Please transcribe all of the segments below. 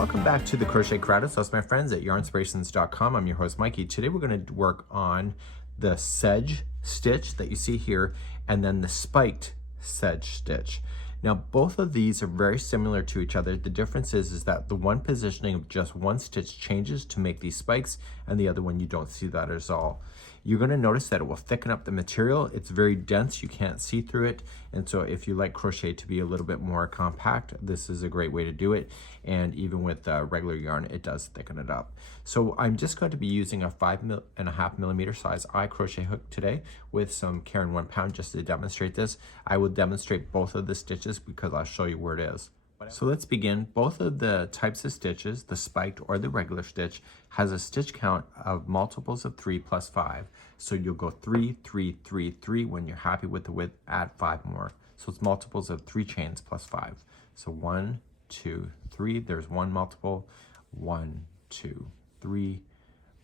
Welcome back to the Crochet Creatives. That's my friends at yarnspirations.com. I'm your host Mikey. Today we're going to work on the sedge stitch that you see here and then the spiked sedge stitch. Now both of these are very similar to each other. The difference is that the one positioning of just one stitch changes to make these spikes and the other one you don't see that at all. You're going to notice that it will thicken up the material. It's very dense, you can't see through it, and so if you like crochet to be a little bit more compact, this is a great way to do it. And even with regular yarn, it does thicken it up. So I'm just going to be using a 5.5 millimeter size eye crochet hook today with some Caron 1 pound just to demonstrate this. I will demonstrate both of the stitches because I'll show you where it is. So let's begin. Both of the types of stitches, the spiked or the regular stitch, has a stitch count of multiples of 3 plus 5. So you'll go 3, 3, 3, 3. When you're happy with the width, add 5 more. So it's multiples of 3 chains plus 5. So 1, 2, 3. There's one multiple. 1, 2, 3.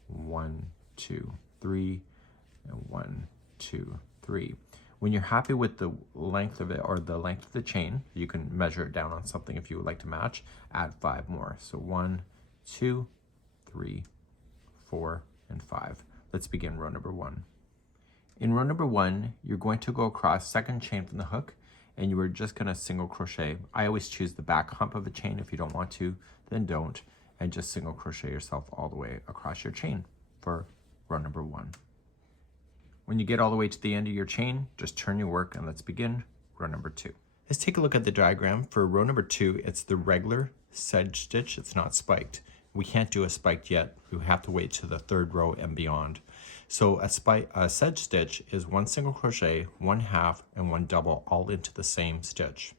1, 2, 3. And 1, 2, 3. When you're happy with the length of it or the length of the chain, you can measure it down on something if you would like to match, add 5 more. So 1, 2, 3, 4, and 5. Let's begin row number 1. In row number 1, you're going to go across second chain from the hook and you are just going to single crochet. I always choose the back hump of a chain. If you don't want to, then don't, and just single crochet yourself all the way across your chain for row number 1. When you get all the way to the end of your chain, just turn your work and let's begin row number 2. Let's take a look at the diagram. For row number 2, it's the regular sedge stitch. It's not spiked. We can't do a spiked yet. We have to wait to the 3rd row and beyond. So a sedge stitch is 1 single crochet, 1 half, and 1 double all into the same stitch.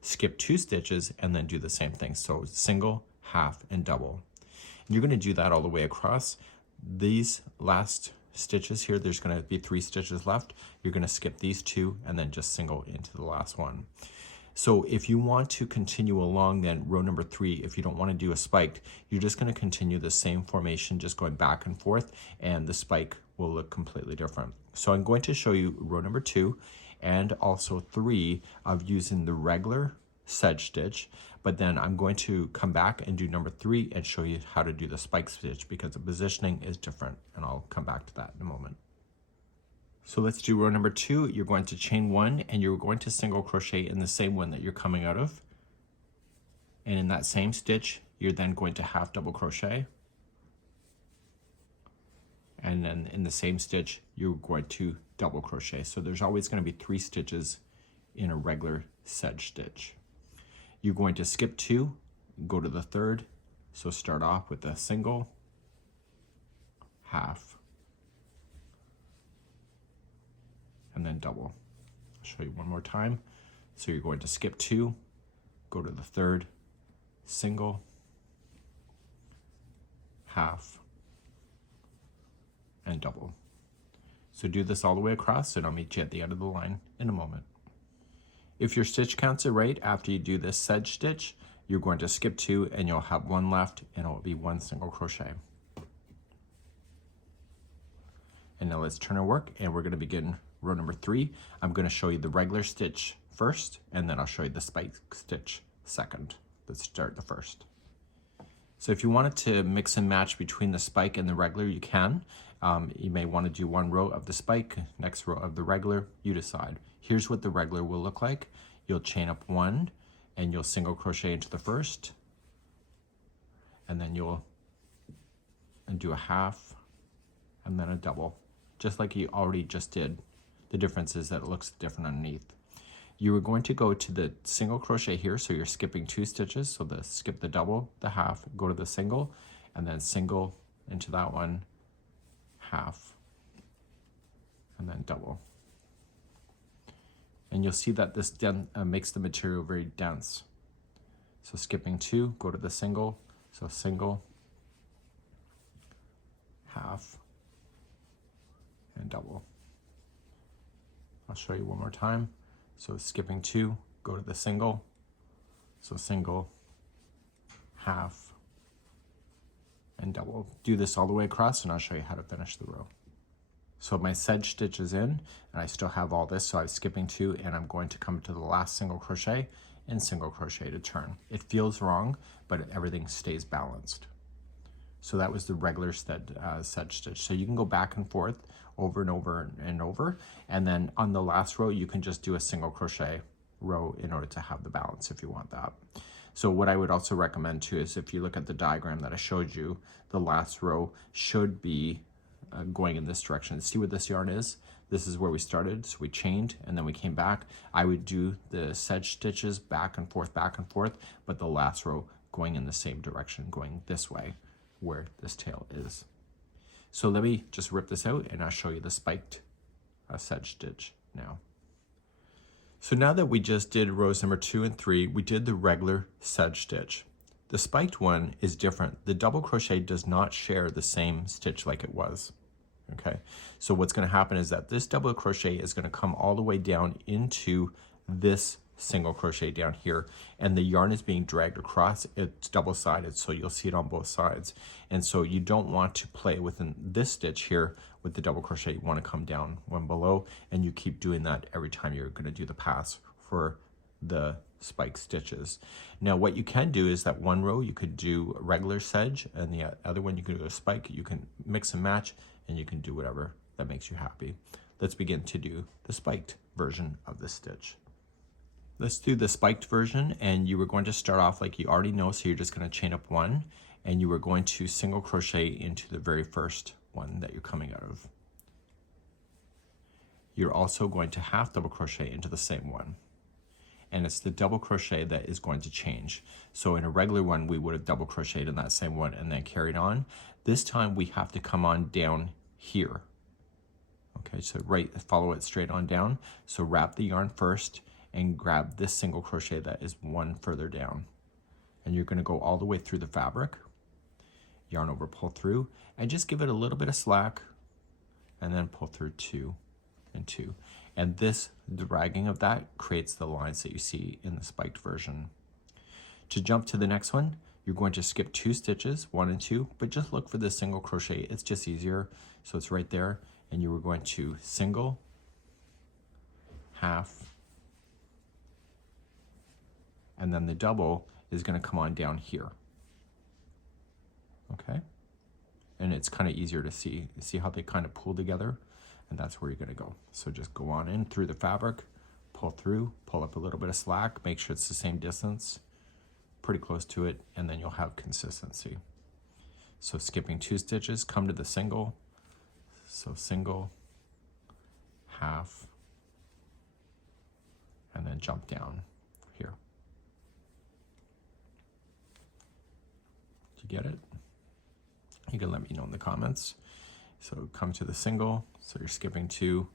Skip 2 stitches and then do the same thing. So single, half, and double. And you're going to do that all the way across. These last stitches here, there's going to be 3 stitches left. You're going to skip these 2 and then just single into the last one. So if you want to continue along then row number 3, if you don't want to do a spiked, you're just going to continue the same formation, just going back and forth, and the spike will look completely different. So I'm going to show you row number 2 and also 3 of using the regular sedge stitch, but then I'm going to come back and do number 3 and show you how to do the spike stitch because the positioning is different, and I'll come back to that in a moment. So let's do row number 2. You're going to chain 1 and you're going to single crochet in the same one that you're coming out of, and in that same stitch you're then going to half double crochet, and then in the same stitch you're going to double crochet. So there's always going to be 3 stitches in a regular sedge stitch. You're going to skip 2, go to the 3rd. So start off with a single, half, and then double. I'll show you one more time. So you're going to skip 2, go to the 3rd, single, half, and double. So do this all the way across and I'll meet you at the end of the line in a moment. If your stitch counts are right after you do this sedge stitch, you're going to skip 2 and you'll have 1 left and it will be 1 single crochet. And now let's turn our work and we're going to begin row number 3. I'm going to show you the regular stitch first and then I'll show you the spike stitch second. Let's start the first. So if you wanted to mix and match between the spike and the regular, you can. You may want to do 1 row of the spike, next row of the regular, you decide. Here's what the regular will look like. You'll chain up 1 and you'll single crochet into the first, and then you'll do a half and then a double, just like you already just did. The difference is that it looks different underneath. You are going to go to the single crochet here, so you're skipping 2 stitches, so skip the double, the half, go to the single, and then single into that one, half, and then double. And you'll see that this makes the material very dense. So skipping 2, go to the single, so single, half, and double. I'll show you one more time. So skipping 2, go to the single, so single, half, and double. Do this all the way across and I'll show you how to finish the row. So my sedge stitch is in and I still have all this, so I'm skipping 2 and I'm going to come to the last single crochet and single crochet to turn. It feels wrong, but everything stays balanced. So that was the regular sedge stitch. So you can go back and forth over and over and over, and then on the last row you can just do a single crochet row in order to have the balance if you want that. So what I would also recommend too is if you look at the diagram that I showed you, the last row should be going in this direction. See what this yarn is? This is where we started, so we chained and then we came back. I would do the sedge stitches back and forth, but the last row going in the same direction, going this way where this tail is. So let me just rip this out and I'll show you the spiked sedge stitch now. So now that we just did rows number 2 and 3, we did the regular sedge stitch. The spiked one is different. The double crochet does not share the same stitch like it was. Okay, so what's going to happen is that this double crochet is going to come all the way down into this single crochet down here, and the yarn is being dragged across. It's double-sided, so you'll see it on both sides. And so you don't want to play within this stitch here with the double crochet. You want to come down one below, and you keep doing that every time you're going to do the pass for the spike stitches. Now what you can do is that one row you could do regular sedge, and the other one you can do a spike. You can mix and match, and you can do whatever that makes you happy. Let's begin to do the spiked version of the stitch. Let's do the spiked version, and you were going to start off like you already know, so you're just going to chain up 1, and you were going to single crochet into the very first one that you're coming out of. You're also going to half double crochet into the same one, and it's the double crochet that is going to change. So in a regular one we would have double crocheted in that same one and then carried on. This time we have to come on down here. Okay, so follow it straight on down. So wrap the yarn first and grab this single crochet that is one further down, and you're going to go all the way through the fabric, yarn over, pull through, and just give it a little bit of slack, and then pull through 2 and 2, and this dragging of that creates the lines that you see in the spiked version. To jump to the next one, you're going to skip 2 stitches, 1 and 2, but just look for the single crochet. It's just easier, so it's right there, and you were going to single, half, and then the double is going to come on down here. Okay, and it's kind of easier to see. You see how they kind of pull together, and that's where you're going to go. So just go on in through the fabric, pull through, pull up a little bit of slack, make sure it's the same distance, pretty close to it, and then you'll have consistency. So skipping 2 stitches, come to the single, so single, half, and then jump down here. Get it? You can let me know in the comments. So come to the single, so you're skipping 2,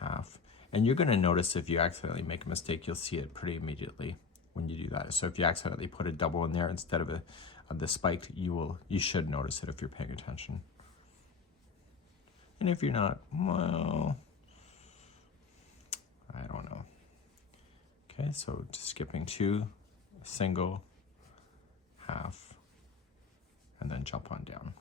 half, and you're going to notice if you accidentally make a mistake, you'll see it pretty immediately when you do that. So if you accidentally put a double in there instead of the spiked, you should notice it if you're paying attention. And if you're not, well, I don't know. Okay, so just skipping 2, single, half, and then jump on down.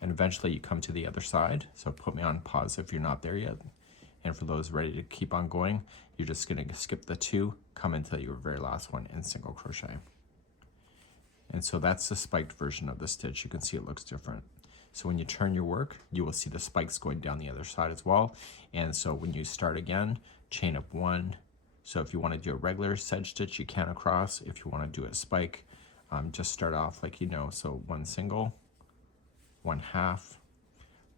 And eventually you come to the other side, so put me on pause if you're not there yet. And for those ready to keep on going, you're just going to skip the 2, come into your very last one, and single crochet. And so that's the spiked version of the stitch. You can see it looks different. So when you turn your work, you will see the spikes going down the other side as well. And so when you start again, chain up 1. So if you want to do a regular sedge stitch, you can across. If you want to do a spike, just start off like you know. So 1 single, 1 half,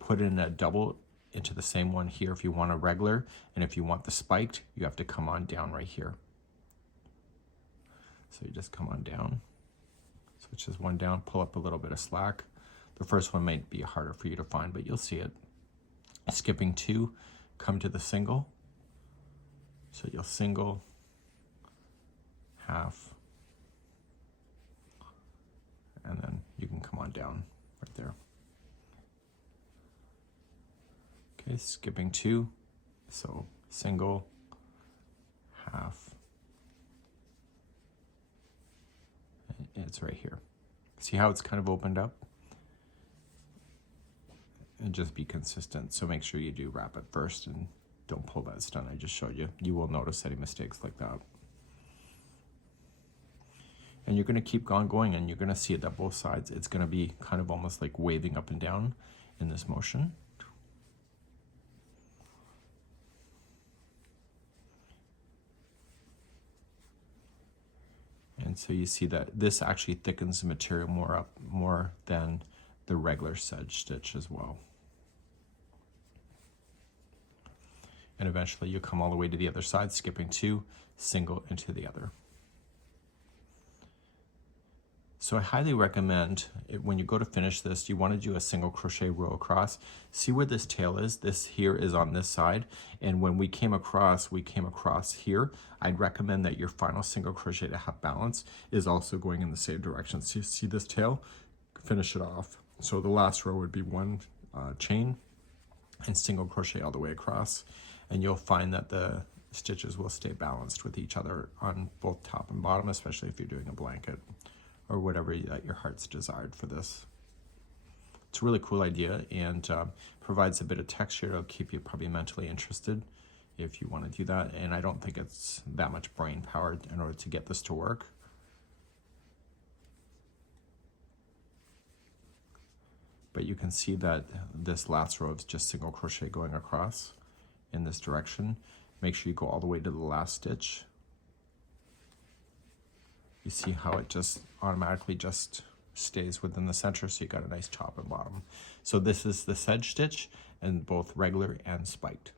put in a double into the same one here if you want a regular, and if you want the spiked, you have to come on down right here. So you just come on down, switch this one down, pull up a little bit of slack. The first one might be harder for you to find, but you'll see it. Skipping 2, come to the single, so you'll single, half, and then you can come on down right there. Okay, skipping 2, so single, half, and it's right here. See how it's kind of opened up? And just be consistent, so make sure you do wrap it first and Don't pull that stun I just showed you. You will notice any mistakes like that. And you're going to keep on going, and you're going to see it that both sides, it's going to be kind of almost like waving up and down in this motion. And so you see that this actually thickens the material more than the regular sedge stitch as well. And eventually you come all the way to the other side, skipping 2, single into the other. So I highly recommend when you go to finish this, you want to do a single crochet row across. See where this tail is? This here is on this side. And when we came across here. I'd recommend that your final single crochet to have balance is also going in the same direction. So you see this tail? Finish it off. So the last row would be 1 chain and single crochet all the way across. And you'll find that the stitches will stay balanced with each other on both top and bottom, especially if you're doing a blanket or whatever that your heart's desired for this. It's a really cool idea, and provides a bit of texture. It'll keep you probably mentally interested if you want to do that. And I don't think it's that much brain power in order to get this to work. But you can see that this last row is just single crochet going across in this direction. Make sure you go all the way to the last stitch. You see how it just automatically just stays within the center, so you got a nice top and bottom. So this is the sedge stitch, and both regular and spiked.